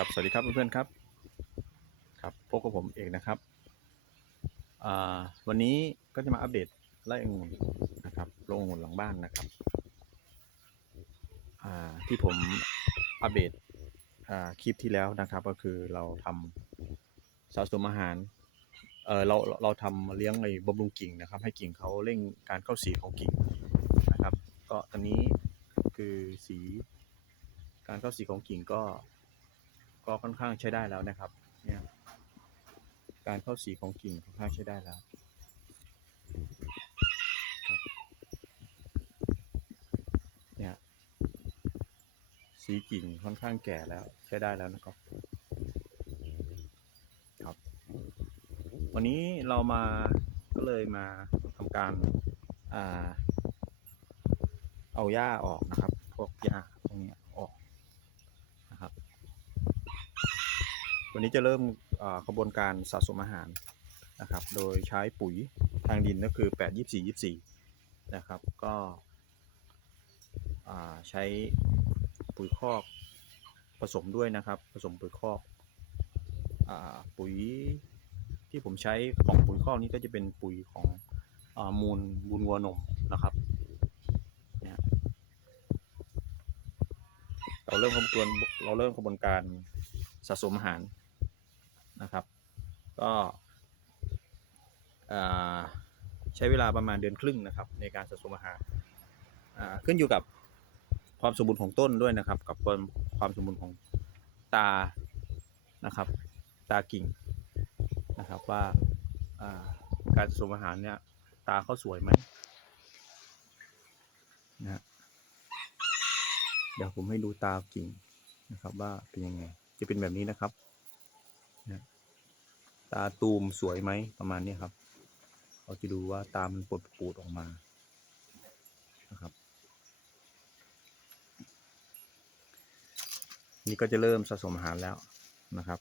ครับสวัสดีครับเพื่อนๆครับ ครับพบกับผมเองนะครับอ่าวันนี้ก็จะมาอัปเดตไร่องุ่นนะครับโรงองุ่นหลังบ้านนะครับอ่าที่ผมอัปเดตอ่าคลิปที่แล้วนะครับ ก็คือเราทำสะสมอาหารเออเราเราทำเลี้ยงไอ้บำรุงกิ่งนะครับ ให้กิ่งเขาเร่งการเข้าสีของกิ่งนะครับ ก็ตอนนี้คือสีการเข้าสีของกิ่งก็ ก็ค่อนข้างใช้ได้แล้วนะครับ เนี่ยการเข้าสีของกิ่งค่อนข้างใช้ได้แล้วครับเนี่ยสีกิ่งค่อนข้างแก่แล้วใช้ได้แล้วนะครับครับ วันนี้เรามาก็เลยมาทำการอ่าเอาหญ้าออกนะครับ พวกหญ้าพวกเนี้ยออกนะครับ วันนี้จะเริ่มอ่ากระบวนการสะสมอาหารนะครับ โดยใช้ปุ๋ยทางดินก็คือ 8 24 24 นะครับ ก็ใช้ปุ๋ยคอกผสมด้วยนะครับ ผสมปุ๋ยคอกอปุ๋ยที่ผมใช้ของปุ๋ยคอกนี้ก็จะเป็นปุ๋ยของอมูลมูลวัวนมนะครับเราเริ่มขบวนเราเริ่มกระบวนการสะสมอาหาร นะครับ ก็ใช้เวลาประมาณเดือนครึ่งนะครับ ในการสะสมอาหารขึ้นอยู่กับความสมบูรณ์ของต้นด้วยนะครับ กับความความสมบูรณ์ของตานะครับ ตากิ่งนะครับว่าการสะสมอาหารเนี่ยตาเขาสวยไหมนะเดี๋ยวผมให้ดูตากิ่งนะครับว่าเป็นยังไงจะเป็นแบบนี้นะครับ ตาตูมสวยไหมประมาณนี้ครับ เราจะดูว่าตามันปดปูดออกมานะครับ นี่ก็จะเริ่มสะสมอาหารแล้วนะครับ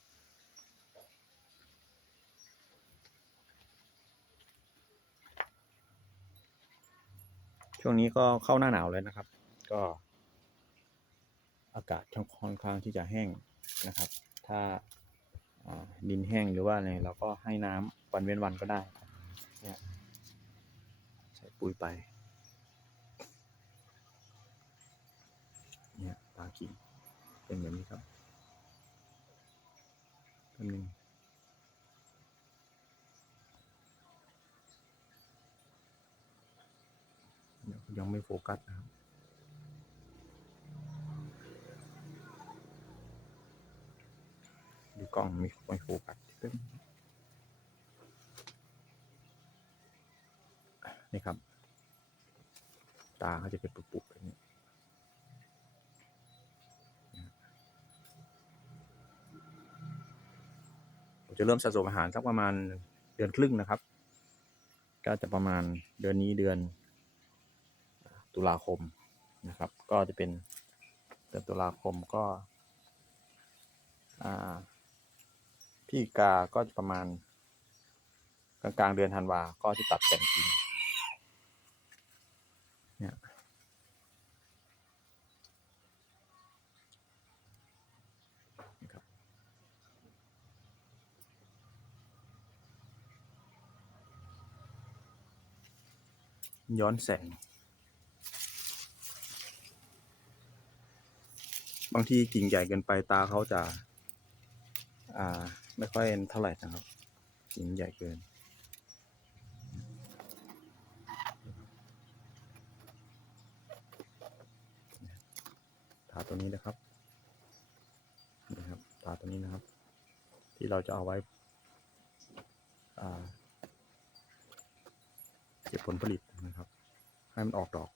ช่วงนี้ก็เข้าหน้าหนาวเลยนะครับ ก็อากาศค่อนข้างที่จะแห้งนะครับ ถ้า ดินแห้งหรือว่าอะไรเราก็ให้น้ำวันเว้นวันก็ได้เนี่ยใส่ปุ๋ยไปเนี่ยปลากิ่งเป็นแบบนี้ครับแป๊บนึงเดี๋ยวยังไม่โฟกัสนะครับ กล้องมีไม่โฟกัสตึ้งนี่ครับ ตาเขาจะเป็นปุบๆแบบนี้ผมจะเริ่มสะสมอาหารสักประมาณเดือนครึ่งนะครับ ก็จะประมาณเดือนนี้เดือนตุลาคมนะครับ ก็จะเป็นเดือนตุลาคมก็อ่า พี่กาก็ประมาณ กลางกลางเดือนธันวา ก็จะตัดแต่งกิ่งเนี่ยนะครับย้อนแสง บางทีกิ่งใหญ่เกินไปตาเขาจะ อ่า ไม่ค่อยเท่าไหร่นะครับกิ่งใหญ่เกินถาตัวนี้นะครับนะครับถาตัวนี้นะครับ ที่เราจะเอาไว้เก็บผลผลิตนะครับ ให้มันออกดอก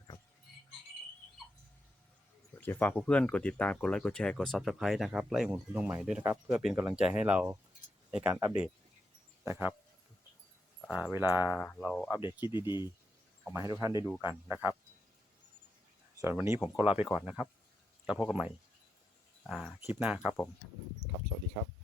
นะครับโอ เคฝากเพื่อนๆกดติดตามกดไลค์กดแชร์กด s u b สไครต์นะครับไล่หุ่นคุณตรงใหม่ด้วยนะครับ เพื่อเป็นกำลังใจให้เราในการอัปเดตนะครับเวลาเราอัปเดตคลิปดีๆ ออกมาให้ทุกท่านได้ดูกันนะครับ ส่วนวันนี้ผมก็ลาไปก่อนนะครับ แล้วพบกันใหม่คลิปหน้าครับผม ครับ สวัสดีครับ